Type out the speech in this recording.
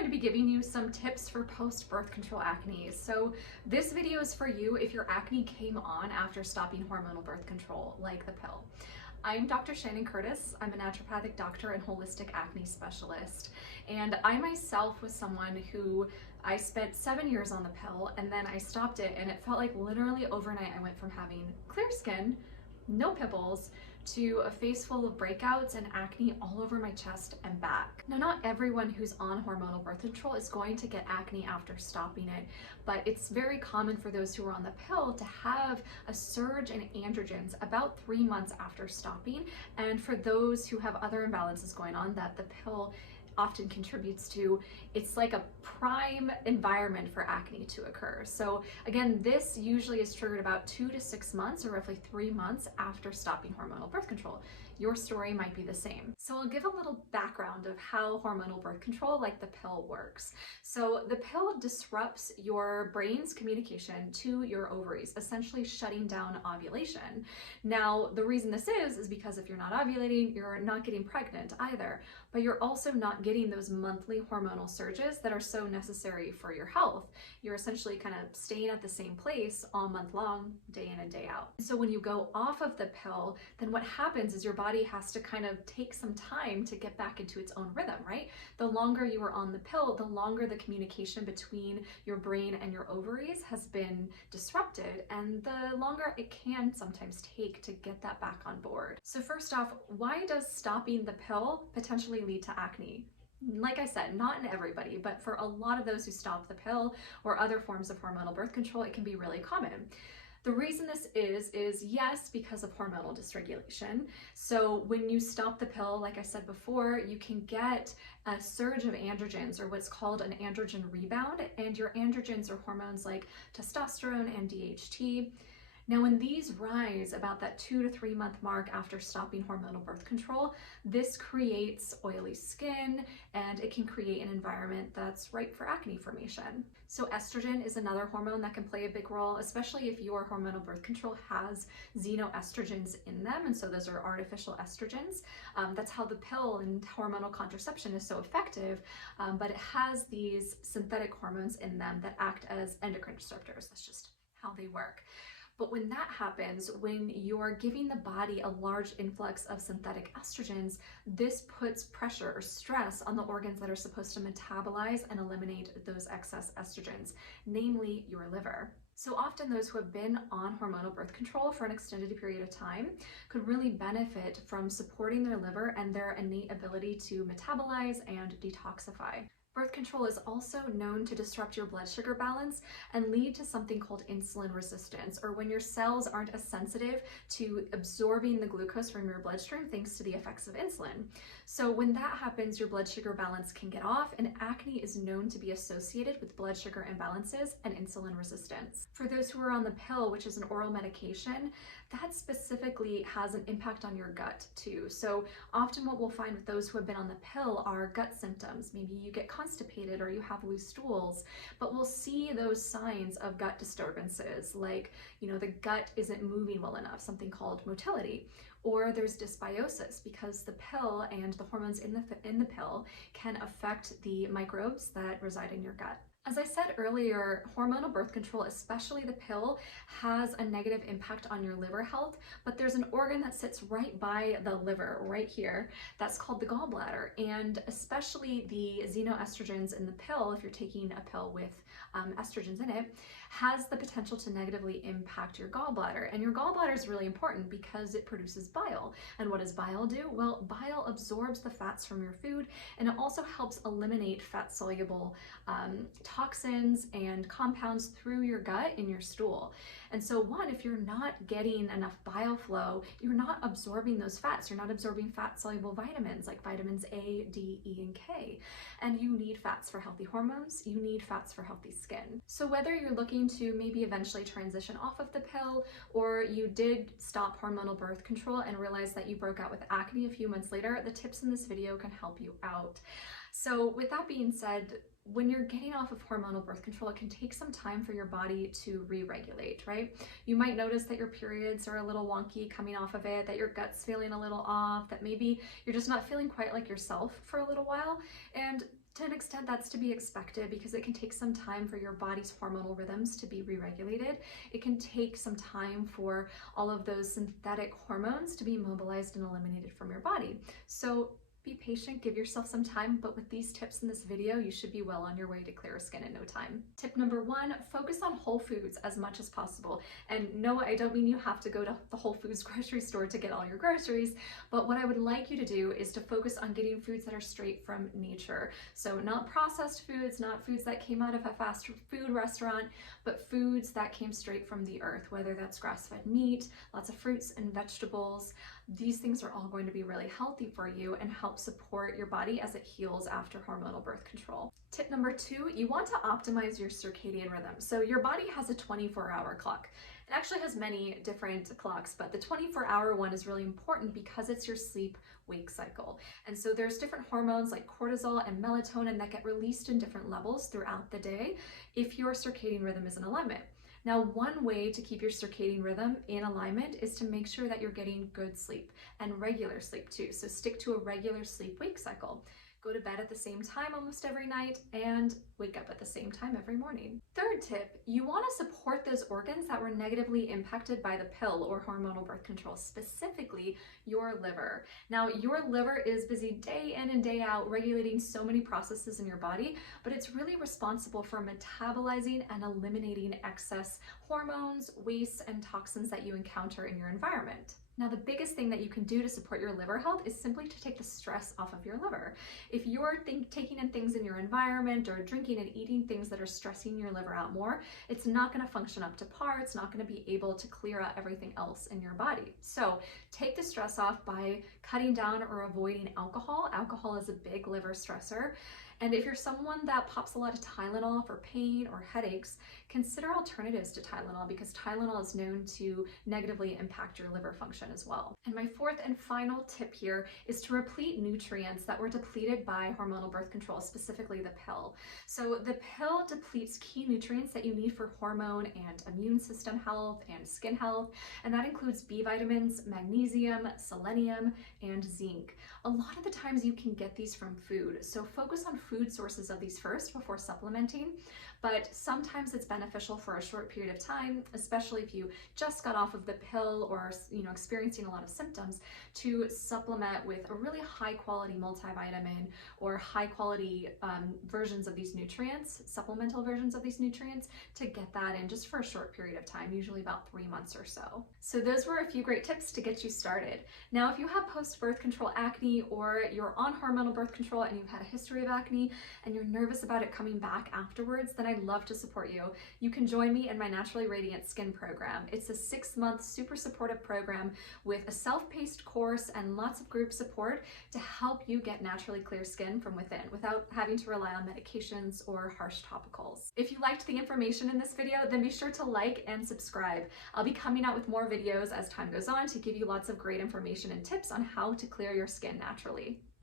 going to be giving you some tips for post-birth control acne. So this video is for you if your acne came on after stopping hormonal birth control, like the pill. I'm Dr. Shannon Curtis. I'm a naturopathic doctor and holistic acne specialist. And I myself was someone who I spent 7 years on the pill and then I stopped it, and it felt like literally overnight I went from having clear skin, no pimples, to a face full of breakouts and acne all over my chest and back. Now, not everyone who's on hormonal birth control is going to get acne after stopping it, but it's very common for those who are on the pill to have a surge in androgens about 3 months after stopping, and for those who have other imbalances going on that the pill often contributes to, it's like a prime environment for acne to occur. So again, this usually is triggered about 2 to 6 months, or roughly 3 months after stopping hormonal birth control. Your story might be the same. So I'll give a little background of how hormonal birth control, like the pill, works. So the pill disrupts your brain's communication to your ovaries, essentially shutting down ovulation. Now, the reason this is because if you're not ovulating, you're not getting pregnant either, but you're also not getting those monthly hormonal surges that are so necessary for your health. You're essentially kind of staying at the same place all month long, day in and day out. So when you go off of the pill, then what happens is your body has to kind of take some time to get back into its own rhythm, right? The longer you are on the pill, the longer the communication between your brain and your ovaries has been disrupted, and the longer it can sometimes take to get that back on board. So first off, why does stopping the pill potentially lead to acne? Like I said, not in everybody, but for a lot of those who stop the pill or other forms of hormonal birth control, it can be really common. The reason this is yes, because of hormonal dysregulation. So when you stop the pill, like I said before, you can get a surge of androgens, or what's called an androgen rebound, and your androgens are hormones like testosterone and DHT. Now, when these rise about that 2 to 3 month mark after stopping hormonal birth control, this creates oily skin, and it can create an environment that's ripe for acne formation. So estrogen is another hormone that can play a big role, especially if your hormonal birth control has xenoestrogens in them, and so those are artificial estrogens. That's how the pill and hormonal contraception is so effective, but it has these synthetic hormones in them that act as endocrine disruptors. That's just how they work. But when that happens, when you're giving the body a large influx of synthetic estrogens, this puts pressure or stress on the organs that are supposed to metabolize and eliminate those excess estrogens, namely your liver. So often those who have been on hormonal birth control for an extended period of time could really benefit from supporting their liver and their innate ability to metabolize and detoxify. Birth control is also known to disrupt your blood sugar balance and lead to something called insulin resistance, or when your cells aren't as sensitive to absorbing the glucose from your bloodstream thanks to the effects of insulin. So when that happens, your blood sugar balance can get off, and acne is known to be associated with blood sugar imbalances and insulin resistance. For those who are on the pill, which is an oral medication, that specifically has an impact on your gut too. So often what we'll find with those who have been on the pill are gut symptoms. Maybe you get constipated or you have loose stools, but we'll see those signs of gut disturbances, like, the gut isn't moving well enough, something called motility, or there's dysbiosis because the pill and the hormones in the pill can affect the microbes that reside in your gut. As I said earlier, hormonal birth control, especially the pill, has a negative impact on your liver health, but there's an organ that sits right by the liver, right here, that's called the gallbladder. And especially the xenoestrogens in the pill, if you're taking a pill with estrogens in it, has the potential to negatively impact your gallbladder. And your gallbladder is really important because it produces bile. And what does bile do? Well, bile absorbs the fats from your food, and it also helps eliminate fat-soluble toxins and compounds through your gut in your stool. And so if you're not getting enough bile flow, you're not absorbing those fats. You're not absorbing fat-soluble vitamins like vitamins A, D, E, and K. And you need fats for healthy hormones. You need fats for healthy skin. So whether you're looking to maybe eventually transition off of the pill, or you did stop hormonal birth control and realize that you broke out with acne a few months later, the tips in this video can help you out. So with that being said, when you're getting off of hormonal birth control, it can take some time for your body to re-regulate, right? You might notice that your periods are a little wonky coming off of it, that your gut's feeling a little off, that maybe you're just not feeling quite like yourself for a little while. And To an extent, that's to be expected because it can take some time for your body's hormonal rhythms to be re-regulated. It can take some time for all of those synthetic hormones to be mobilized and eliminated from your body. So be patient, give yourself some time, but with these tips in this video, you should be well on your way to clearer skin in no time. Tip number 1, focus on whole foods as much as possible. And no, I don't mean you have to go to the Whole Foods grocery store to get all your groceries, but what I would like you to do is to focus on getting foods that are straight from nature. So not processed foods, not foods that came out of a fast food restaurant, but foods that came straight from the earth, whether that's grass-fed meat, lots of fruits and vegetables. These things are all going to be really healthy for you and help support your body as it heals after hormonal birth control. Tip number 2, you want to optimize your circadian rhythm. So your body has a 24-hour clock. It actually has many different clocks, but the 24-hour one is really important because it's your sleep-wake cycle. And so there's different hormones like cortisol and melatonin that get released in different levels throughout the day if your circadian rhythm is in alignment. Now, one way to keep your circadian rhythm in alignment is to make sure that you're getting good sleep and regular sleep too. So stick to a regular sleep-wake cycle. Go to bed at the same time almost every night and wake up at the same time every morning. Third tip, you want to support those organs that were negatively impacted by the pill or hormonal birth control, specifically your liver. Now, your liver is busy day in and day out regulating so many processes in your body, but it's really responsible for metabolizing and eliminating excess hormones, wastes, and toxins that you encounter in your environment. Now, the biggest thing that you can do to support your liver health is simply to take the stress off of your liver. If you're taking in things in your environment or drinking and eating things that are stressing your liver out more, it's not going to function up to par. It's not going to be able to clear out everything else in your body. So take the stress off by cutting down or avoiding alcohol. Alcohol is a big liver stressor. And if you're someone that pops a lot of Tylenol for pain or headaches, consider alternatives to Tylenol because Tylenol is known to negatively impact your liver function as well. And my fourth and final tip here is to replete nutrients that were depleted by hormonal birth control, specifically the pill. So the pill depletes key nutrients that you need for hormone and immune system health and skin health, and that includes B vitamins, magnesium, selenium, and zinc. A lot of the times you can get these from food, so focus on food sources of these first before supplementing, but sometimes it's beneficial for a short period of time, especially if you just got off of the pill or experiencing a lot of symptoms, to supplement with a really high quality multivitamin or high quality versions of these nutrients, supplemental versions of these nutrients, to get that in just for a short period of time, usually about 3 months or so. So those were a few great tips to get you started. Now, if you have post-birth control acne or you're on hormonal birth control and you've had a history of acne and you're nervous about it coming back afterwards, then I'd love to support you. You can join me in my Naturally Radiant Skin program. It's a 6-month super supportive program with a self-paced course and lots of group support to help you get naturally clear skin from within without having to rely on medications or harsh topicals. If you liked the information in this video, then be sure to like and subscribe. I'll be coming out with more videos as time goes on to give you lots of great information and tips on how to clear your skin naturally.